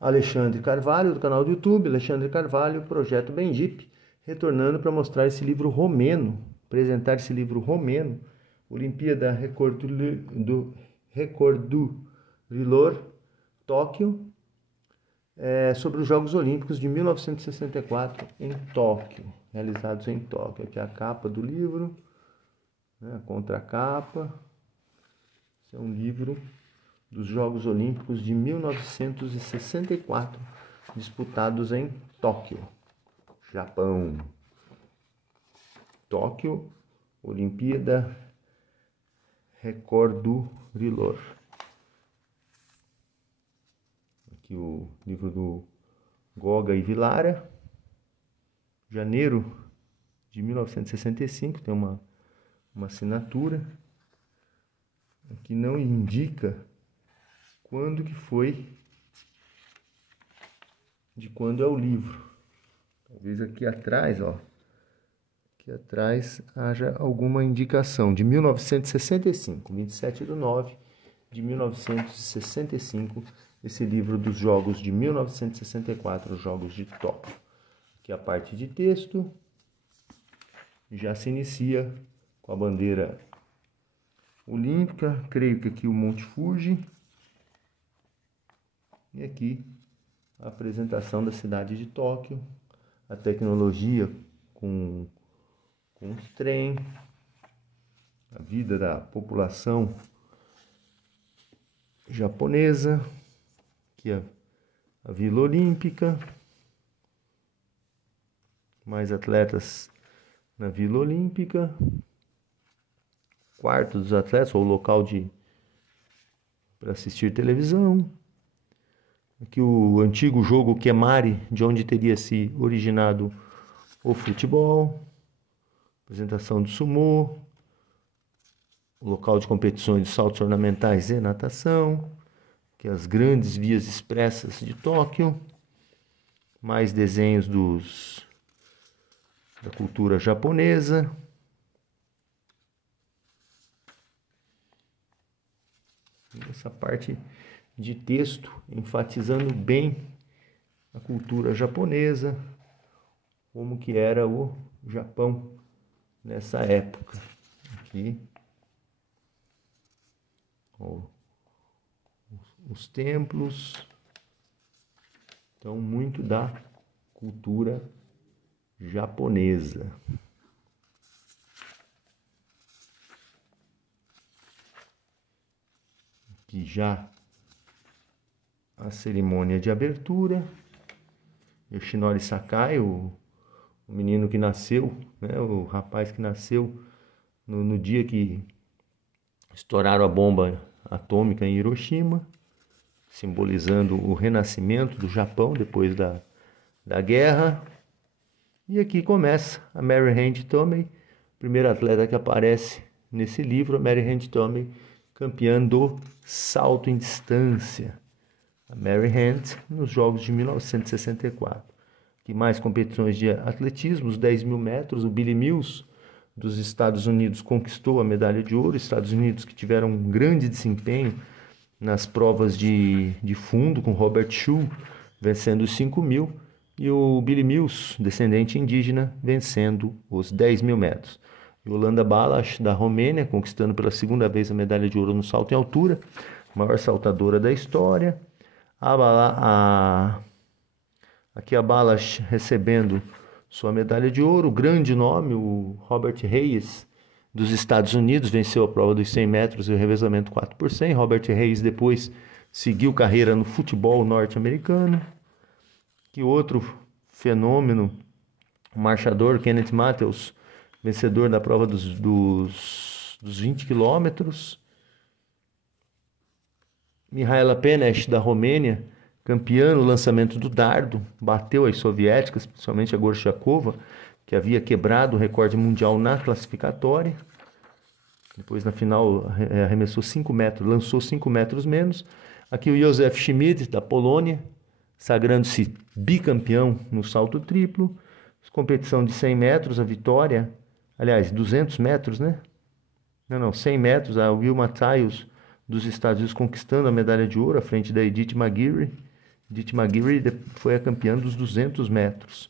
Alexandre Carvalho, do canal do YouTube, Alexandre Carvalho, Projeto Bendip, retornando para mostrar esse livro romeno, apresentar esse livro romeno, Olimpíada Recordurilor, Tóquio, sobre os Jogos Olímpicos de 1964 em Tóquio, realizados em Tóquio. Aqui é a capa do livro, né, a contracapa. Esse é um livro dos Jogos Olímpicos de 1964, disputados em Tóquio, Japão. Tóquio, Olimpíada Recordurilor. Aqui o livro do Goga e Vilara, janeiro de 1965, tem uma assinatura. Aqui não indica quando que foi, de quando é o livro. Talvez aqui atrás, ó, aqui atrás haja alguma indicação, de 1965, 27/9 de 1965, esse livro dos Jogos de 1964, os Jogos de Tóquio. Aqui a parte de texto, já se inicia com a bandeira olímpica, creio que aqui o Monte Fuji, e aqui a apresentação da cidade de Tóquio, a tecnologia com os trem, a vida da população japonesa, aqui a Vila Olímpica, mais atletas na Vila Olímpica, quarto dos atletas, ou local para assistir televisão. Aqui o antigo jogo Kemari, de onde teria se originado o futebol. Apresentação do sumô. O local de competições de saltos ornamentais e natação. Aqui as grandes vias expressas de Tóquio. Mais desenhos da cultura japonesa. Essa parte de texto enfatizando bem a cultura japonesa, como que era o Japão nessa época. Aqui ó, os templos, então muito da cultura japonesa. Aqui já a cerimônia de abertura. Yoshinori Sakai, o menino que nasceu, né, o rapaz que nasceu no dia que estouraram a bomba atômica em Hiroshima, simbolizando o renascimento do Japão depois da guerra. E aqui começa a Mary Hand Tomei, primeira atleta que aparece nesse livro, a Mary Hand Tomei, campeã do salto em distância. A Mary Hand nos Jogos de 1964. Aqui mais competições de atletismo, os 10.000 metros, o Billy Mills dos Estados Unidos conquistou a medalha de ouro. Estados Unidos que tiveram um grande desempenho nas provas de fundo, com Robert Schuh vencendo os 5.000 e o Billy Mills, descendente indígena, vencendo os 10.000 metros. Yolanda Balas, da Romênia, conquistando pela segunda vez a medalha de ouro no salto em altura, maior saltadora da história. Aqui a Balas recebendo sua medalha de ouro, grande nome, o Robert Hayes, dos Estados Unidos, venceu a prova dos 100 metros e o revezamento 4x100. Robert Hayes depois seguiu carreira no futebol norte-americano. Que outro fenômeno, o marchador Kenneth Mathews, vencedor da prova dos 20 quilômetros. Mihaela Penes, da Romênia, campeã no lançamento do dardo, bateu as soviéticas, principalmente a Gorchakova, que havia quebrado o recorde mundial na classificatória. Depois, na final, arremessou 5 metros, lançou 5 metros menos. Aqui o Józef Schmid, da Polônia, sagrando-se bicampeão no salto triplo. Competição de 100 metros, a vitória, aliás, 200 metros, né? Não, 100 metros, a Wilma Tiles, dos Estados Unidos, conquistando a medalha de ouro à frente da Edith McGeary. Edith McGeary foi a campeã dos 200 metros.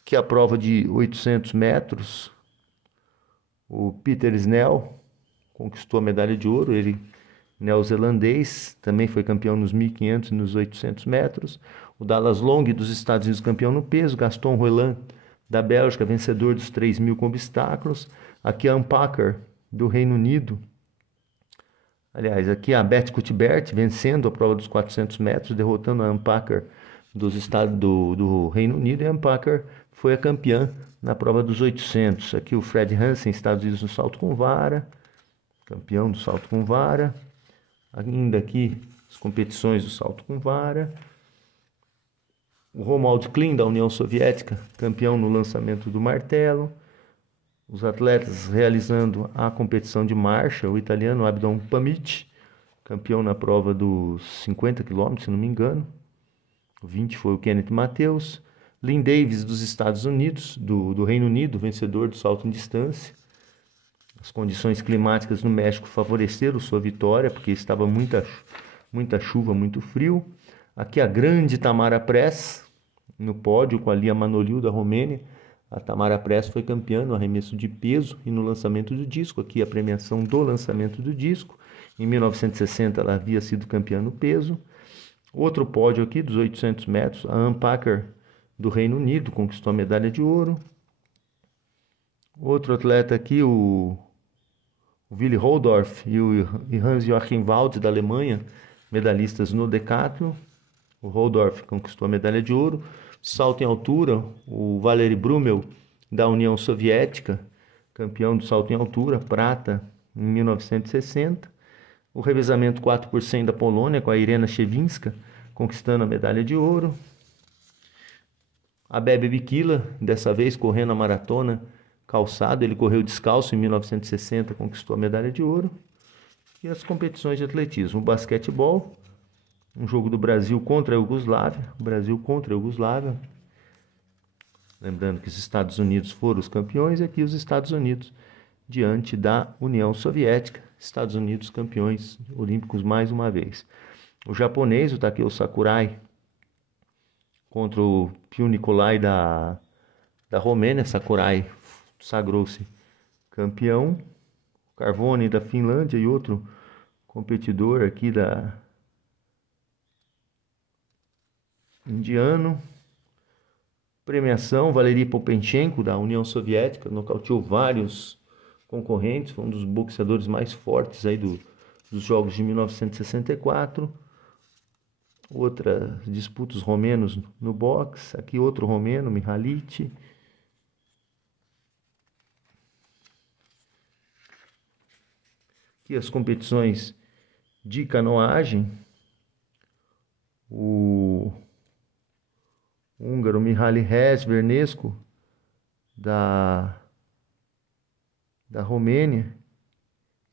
Aqui a prova de 800 metros, o Peter Snell conquistou a medalha de ouro, ele neozelandês, também foi campeão nos 1.500 e nos 800 metros. O Dallas Long dos Estados Unidos, campeão no peso. Gaston Roland da Bélgica, vencedor dos 3.000 com obstáculos. Aqui a Ann Packer do Reino Unido. Aliás, aqui a Beth Cuthbert vencendo a prova dos 400 metros, derrotando a Ann Packer do Reino Unido. E a Ann Packer foi a campeã na prova dos 800. Aqui o Fred Hansen, Estados Unidos, no salto com vara, campeão do salto com vara. Ainda aqui as competições do salto com vara. O Romuald Klein da União Soviética, campeão no lançamento do martelo. Os atletas realizando a competição de marcha, o italiano Abdon Pamic, campeão na prova dos 50 km, se não me engano. O 20 foi o Kenneth Mateus. Lynn Davis dos Estados Unidos, do Reino Unido, vencedor do salto em distância. As condições climáticas no México favoreceram sua vitória, porque estava muita chuva, muito frio. Aqui a grande Tamara Press no pódio com a Lia Manoliu da Romênia. A Tamara Press foi campeã no arremesso de peso e no lançamento do disco. Aqui a premiação do lançamento do disco. Em 1960 ela havia sido campeã no peso. Outro pódio aqui dos 800 metros, a Ann Packer do Reino Unido conquistou a medalha de ouro. Outro atleta aqui, o Willi Holdorf e o Hans-Joachim Wald da Alemanha, medalhistas no decathlon. O Holdorf conquistou a medalha de ouro. Salto em altura, o Valery Brumel da União Soviética, campeão do salto em altura, prata em 1960. O revezamento 4 por 100 da Polônia com a Irena Shewinska, conquistando a medalha de ouro. A Bebe Bikila, dessa vez correndo a maratona calçado, ele correu descalço em 1960, conquistou a medalha de ouro. E as competições de atletismo, o basquetebol, um jogo do Brasil contra a Iugoslávia, lembrando que os Estados Unidos foram os campeões, e aqui os Estados Unidos diante da União Soviética, Estados Unidos campeões olímpicos mais uma vez. O japonês, o Takeo Sakurai, contra o Pio Nicolai da Romênia. Sakurai sagrou-se campeão. Carvone da Finlândia e outro competidor aqui indiano. Premiação, Valery Popenchenko da União Soviética, nocauteou vários concorrentes, foi um dos boxeadores mais fortes aí dos Jogos de 1964. Outra disputa, os romenos no boxe. Aqui outro romeno, Mihalic. Aqui as competições de canoagem. O húngaro Mihaly Vernescu da Romênia.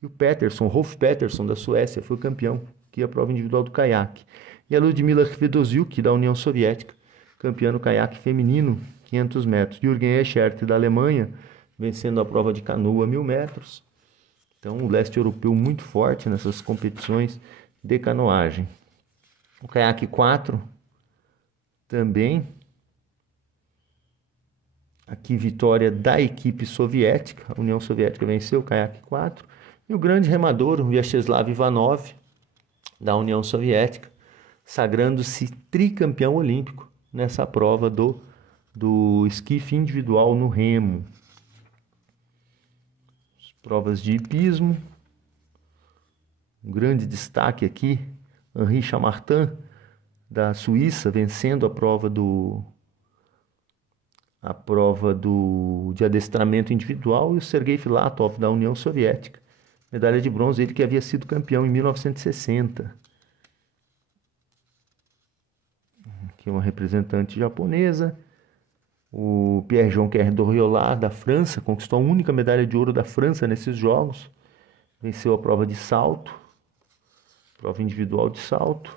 E o Rolf Pettersson da Suécia foi o campeão. Aqui a prova individual do caiaque. E a Ludmila Fedoziuk da União Soviética, campeã no caiaque feminino, 500 metros. Jürgen Eschert da Alemanha, vencendo a prova de canoa, 1.000 metros. Então, o leste europeu muito forte nessas competições de canoagem. O caiaque 4 também. Aqui vitória da equipe soviética. A União Soviética venceu o caiaque 4. E o grande remador, o Vyacheslav Ivanov, da União Soviética, sagrando-se tricampeão olímpico nessa prova do esquife individual no remo. As provas de hipismo. Um grande destaque aqui, Henri Chamartin, da Suíça, vencendo a prova de adestramento individual, e o Sergei Filatov, da União Soviética, medalha de bronze, ele que havia sido campeão em 1960. Aqui uma representante japonesa. O Pierre-Jean Doriolard, da França, conquistou a única medalha de ouro da França nesses jogos. Venceu a prova de salto, prova individual de salto.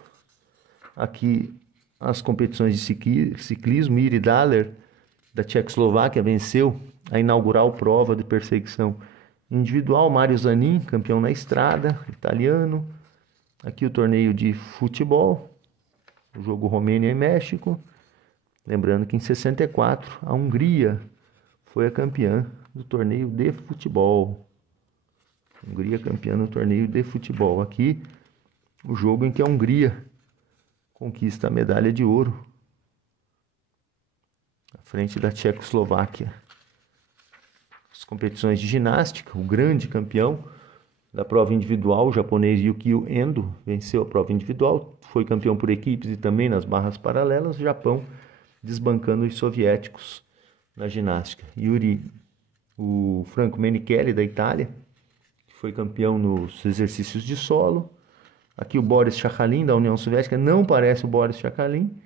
Aqui as competições de ciclismo. Iri Daler, da Tchecoslováquia, venceu a inaugural prova de perseguição individual. Mário Zanin, campeão na estrada, italiano. Aqui o torneio de futebol. o jogo Romênia e México. Lembrando que em 64 a Hungria foi a campeã do torneio de futebol. Hungria campeã no torneio de futebol. Aqui o jogo em que a Hungria conquista a medalha de ouro à frente da Tchecoslováquia. As competições de ginástica, o grande campeão da prova individual, o japonês Yukio Endo, venceu a prova individual, foi campeão por equipes e também nas barras paralelas. O Japão desbancando os soviéticos na ginástica. O Franco Menichelli, da Itália, que foi campeão nos exercícios de solo. Aqui o Boris Chakhalin, da União Soviética, não parece o Boris Chakhalin.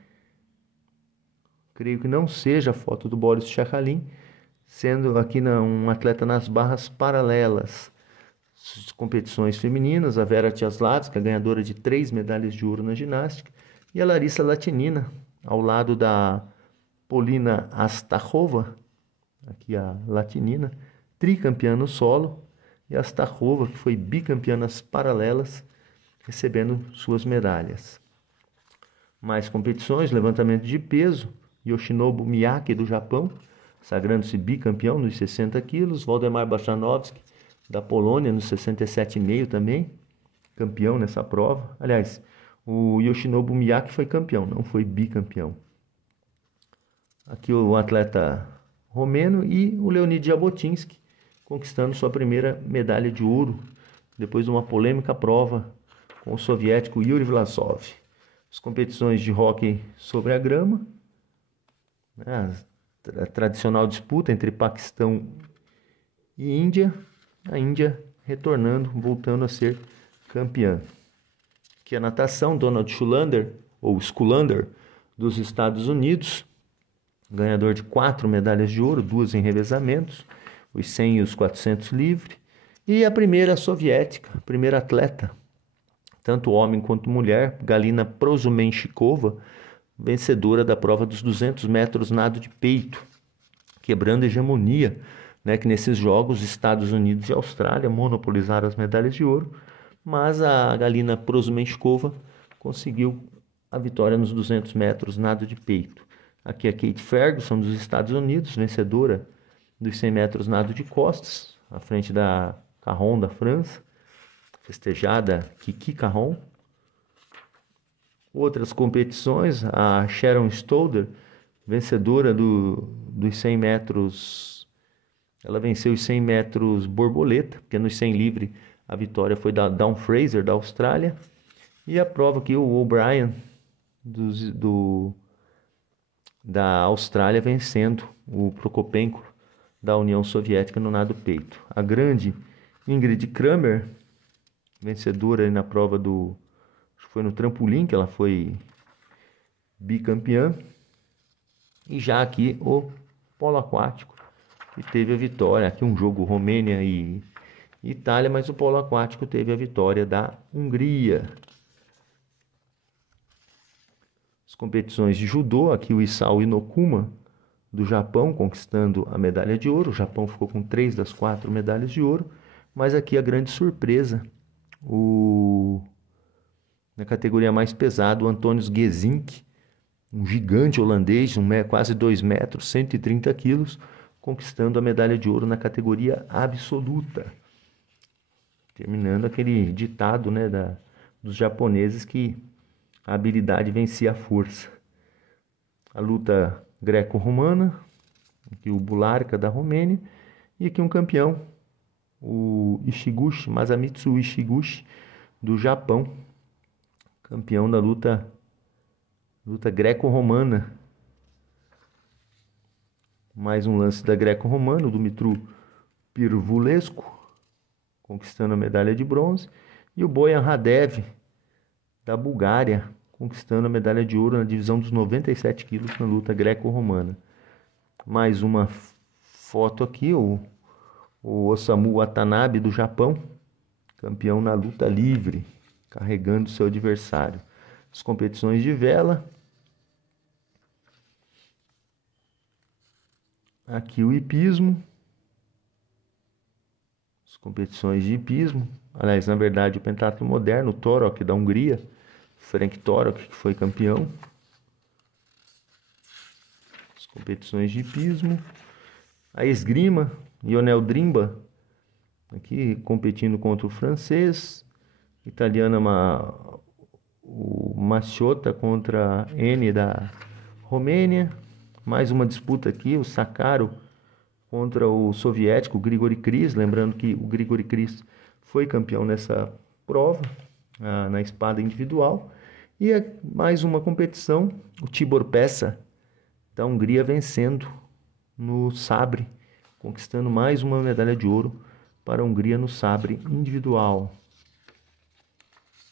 Creio que não seja a foto do Boris Chakhalin, sendo aqui um atleta nas barras paralelas. As competições femininas, a Vera Tiaslavska, ganhadora de 3 medalhas de ouro na ginástica, e a Larissa Latinina, ao lado da Polina Astachova, aqui a Latinina, tricampeã no solo, e a Astachova, que foi bicampeã nas paralelas, recebendo suas medalhas. Mais competições, levantamento de peso, Yoshinobu Miyake, do Japão, sagrando-se bicampeão nos 60 quilos, Waldemar Bachanovski, da Polônia, nos 67,5 também, campeão nessa prova. Aliás, o Yoshinobu Miyake foi campeão, não foi bicampeão. Aqui o atleta romeno e o Leonid Jabotinsky, conquistando sua primeira medalha de ouro, depois de uma polêmica prova com o soviético Yuri Vlasov. As competições de hóquei sobre a grama, a tradicional disputa entre Paquistão e Índia, a Índia retornando, voltando a ser campeã. Aqui a natação, Donald Schulander, ou Schulander, dos Estados Unidos, ganhador de 4 medalhas de ouro, 2 em revezamentos, os 100 e os 400 livre, e a primeira soviética, a primeira atleta, tanto homem quanto mulher, Galina Prozumenchikova, vencedora da prova dos 200 metros nado de peito, quebrando a hegemonia, que nesses jogos Estados Unidos e Austrália monopolizaram as medalhas de ouro, mas a Galina Prozumenchikova conseguiu a vitória nos 200 metros nado de peito. Aqui a Kate Ferguson, dos Estados Unidos, vencedora dos 100 metros nado de costas, à frente da Caron, da França, festejada Kiki Caron. Outras competições, a Sharon Stolder, vencedora dos 100 metros, ela venceu os 100 metros borboleta, porque nos 100 livre a vitória foi da Dawn Fraser, da Austrália. E a prova que o O'Brien, da Austrália, vencendo o Prokopenko, da União Soviética, no nado peito. A grande Ingrid Kramer, vencedora na prova foi no trampolim que ela foi bicampeã. E já aqui o polo aquático, que teve a vitória. Aqui um jogo Romênia e Itália, mas o polo aquático teve a vitória da Hungria. As competições de judô, aqui o Isao Inokuma, do Japão, conquistando a medalha de ouro. O Japão ficou com 3 das 4 medalhas de ouro, mas aqui a grande surpresa, na categoria mais pesada, o Antonius Gesink, um gigante holandês, quase 2 metros, 130 quilos, conquistando a medalha de ouro na categoria absoluta. Terminando aquele ditado dos japoneses que a habilidade vencia a força. A luta greco-romana, aqui o Bularka, da Romênia, e aqui um campeão, o Ishiguchi, Masamitsu Ishiguchi, do Japão, campeão da luta greco-romana. Mais um lance da greco-romana, o Dumitru Pirvulescu, conquistando a medalha de bronze, e o Boyan Radev, da Bulgária, conquistando a medalha de ouro na divisão dos 97 quilos na luta greco-romana. Mais uma foto aqui, o Osamu Watanabe, do Japão, campeão na luta livre, carregando seu adversário. As competições de vela. Aqui o hipismo. As competições de hipismo. Aliás, na verdade, o pentatlo moderno, o Torok, da Hungria, Frank Turok, que foi campeão. As competições de hipismo. A esgrima, Lionel Drimba, aqui competindo contra o francês. Italiana, o Maciota contra N da Romênia. Mais uma disputa aqui, o Sakharov contra o soviético Grigori Kris. Lembrando que o Grigori Kris foi campeão nessa prova, na espada individual. E mais uma competição, o Tibor Pesa da Hungria vencendo no sabre, conquistando mais uma medalha de ouro para a Hungria no sabre individual.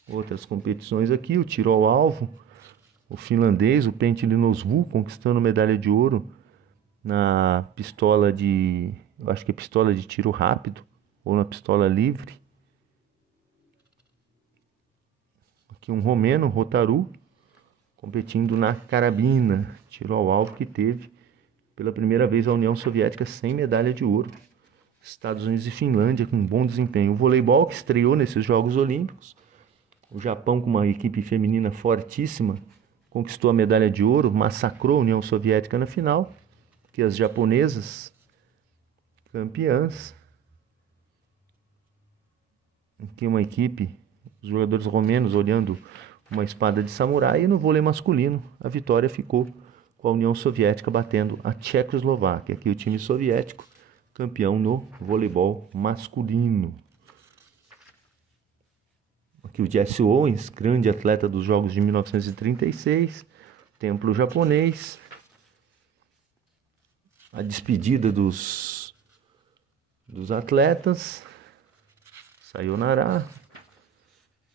Outras competições aqui, o tiro ao alvo, o finlandês, o Pentti Linosvu, conquistando medalha de ouro na pistola de, eu acho que é pistola de tiro rápido, ou na pistola livre. Aqui um romeno, Rotaru, competindo na carabina, tiro ao alvo, que teve pela primeira vez a União Soviética sem medalha de ouro. Estados Unidos e Finlândia com bom desempenho. O voleibol, que estreou nesses Jogos Olímpicos. O Japão, com uma equipe feminina fortíssima, conquistou a medalha de ouro, massacrou a União Soviética na final. Aqui as japonesas, campeãs. Aqui uma equipe, os jogadores romenos olhando uma espada de samurai. E no vôlei masculino, a vitória ficou com a União Soviética batendo a Tchecoslováquia. Aqui o time soviético, campeão no voleibol masculino. Aqui o Jesse Owens, grande atleta dos Jogos de 1936, templo japonês. A despedida dos atletas, sayonara.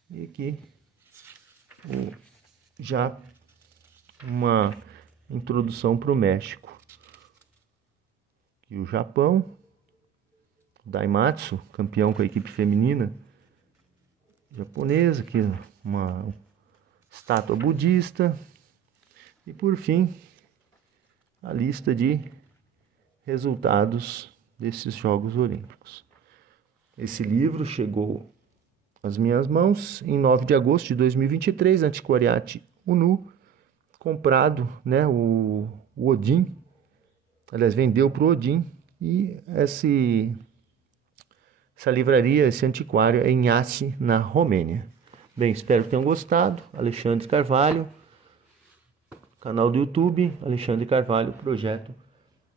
E aqui já uma introdução para o México. Aqui o Japão, Daimatsu, campeão com a equipe feminina japonesa, aqui uma estátua budista. E por fim, a lista de resultados desses Jogos Olímpicos. Esse livro chegou às minhas mãos em 9 de agosto de 2023, Antiquariate UNU, comprado, né, o Odin, aliás, vendeu para o Odin, e essa livraria, esse antiquário é em Iași, na Romênia. Bem, espero que tenham gostado. Alexandre Carvalho, canal do YouTube, Alexandre Carvalho, projeto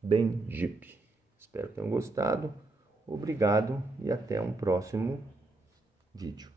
Benjip. Espero que tenham gostado. Obrigado e até um próximo vídeo.